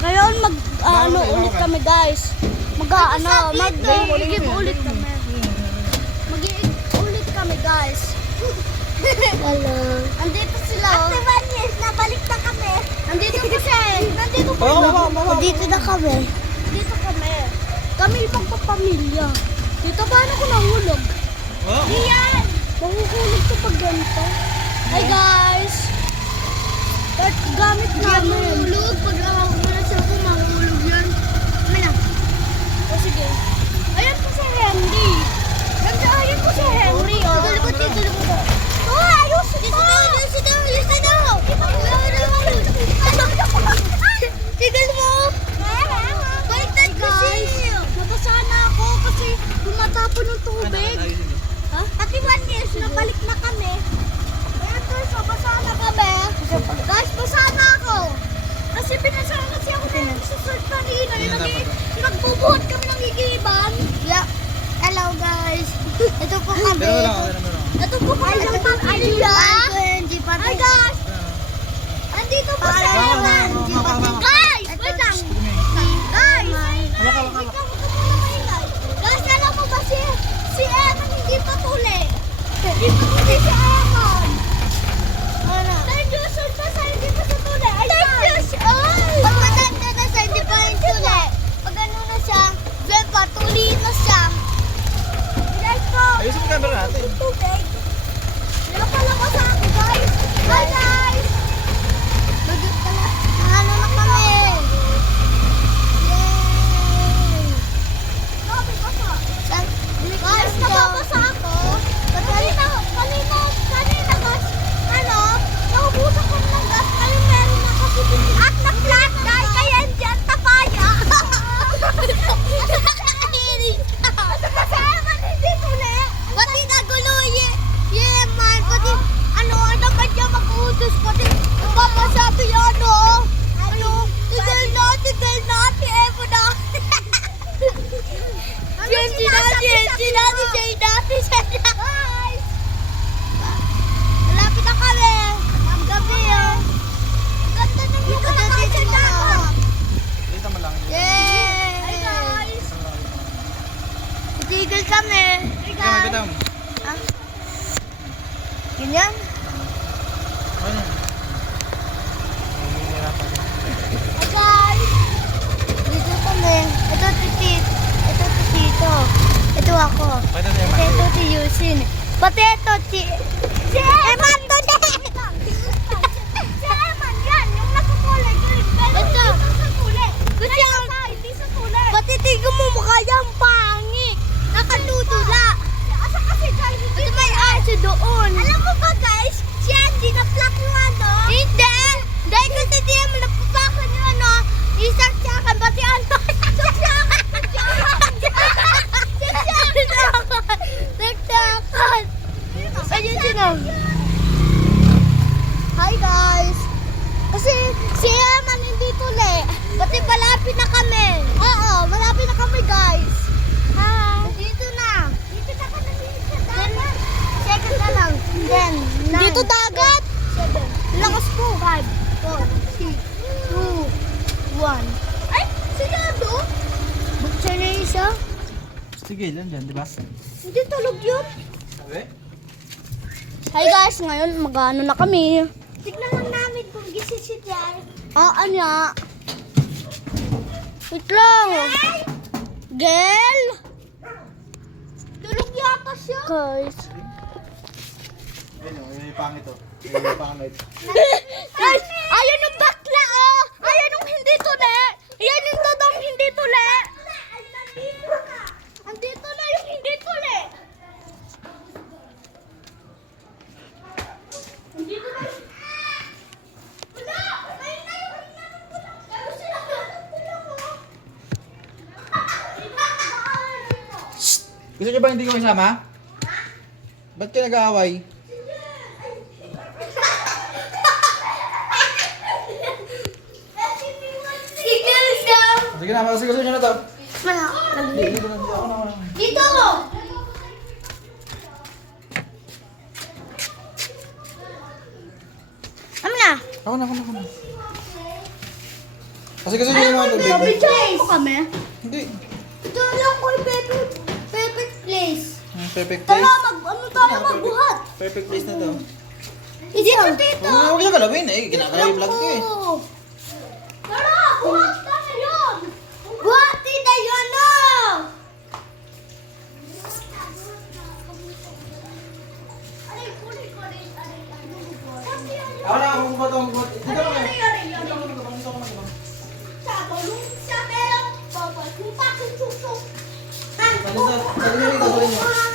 Ngayon ano ulit kami guys. Mag-give ulit kami. Mag-give ulit kami guys. Hello. Andito sila. After 1 years, nabalik na kami. Nandito kasi. Nandito po. Dito na kami. Dito kami. Kami magpapamilya. Dito paano ko nahulog? Di yan. Mahuhulog to pag ganito. Hi guys. Gamit namin. Mahulog. Pag manas ako, mahulog yan. Amin na. O sige. Ayan po si Henry. Ganda, ayan po si Henry. Oh. Tulog. Oh, ayos ito. Tigil mo. Baliktad kasi. Nabasa na ako kasi tumatapon ng tubig. Ha? Pati 1 years, nabalik na kami. Ayan guys, nabasa na kami. Guys, basa na ako. Kasi pinasama kasi ako na sa salt kanina. Nagbubuhat kami ng igiban. Yeah. Hello guys. Ito po kami. Ito po kami ng pamilya. Hi guys. Andito po si Eman. Guys, wait lang. Guys, guys, alam mo ba si Eman hindi patuli. Hindi patuli si Eman. Ano? 10 years old pa siya, hindi pa siya tuli. Ay, 10 years old! Pag matanda na siya, hindi pa rin tuli. Pag ano na siya, then patuli na siya. guys po. Ayusin mo camera natin. Tubig. Napalakas ako, guys. Hi, guys. Ano na kami? Yay! Sabi ko sa. San- Guys, nababasa ako. Kanina, guys, naubusan ko ng gas. Ngayon meron na kasi At na-flat guys, kaya hindi ang tapaya. Kasi Eman hindi tuli. Pati nagulo yeah man, pati ano pa dyan mag-utos, pati papasabi tigil na, Evo na. Yan, sinabi guys. Malapit na kami. Ang gabi Ganda ng lugar na kayo sa dagat. Dito mo lang. Yay! Hi, guys. Titigil kami. Bitam. Ganyan? Ano? Hi guys! Dito kami. Ito si Tito. Ito ako. Pwede na yung Ito si Yusin. Pati ito si Eman to din! Si Eman yan, yung nakakulay green. Pero Ito. hindi sa tuli. Kasi ang Hindi sa tuli. pati tingin mo mukha yan pangit. Nakatutula. Asa kasi guys, Ito may aso doon. alam mo ba guys, si Andy na-flat yung ano? Hindi! Dahil kasi di mo napapakan yung ano, isang tsakan, pati ano, Nagtakan! Ayun sinabi. Hi guys. Kasi si Eman hindi tuli. Pati malapit na kami. Oo, malapit na kami guys. Hi. Dito na. Dito na kami sa Then, dagat. second na lang. Then, nine. Dito dagat. 7. Lakas po. 5, 4, 3, 2, 1. Ay, sigado. Buksan na yung isa. Sige, dyan, di ba? Hindi tulog yun. Sabi? Hi guys, ngayon mag-ano na kami. Tignan lang namin kung gising si Jai. Anya. Wait lang. Gel. Tulog yata siya. Guys. Ayun, yung pangit to. Yung pangit. Guys, ayan yung bakla oh. Ayan yung hindi tuli. Ayan yung totoong hindi tuli. Andito na yung hindi tuli. Andito na. Wala. Ayun na yung hindi tuli. Pero sila tuli ko. Gusto nyo ba hindi ko isama? Ba't kayo nag-aaway? Sige na, masigusin nyo na to. Dito na, dito ako na. Dito! Ano na? Ako na. Kasi gusto niyo naman ito, baby. Pabidyoan mo kami. Hindi. Ito lang ko yung perfect place. Perfect Tara, place. magbuhat. Perfect place na to. Dito, tito. Huwag niya galawin eh. Kinakalay yung vlog ko eh. Tara, buhat ka na yun. Buhati na yun, no! Ako na, magbuhat ako, magbuhat. Dito ka na. Sa dito rito, sa inyo.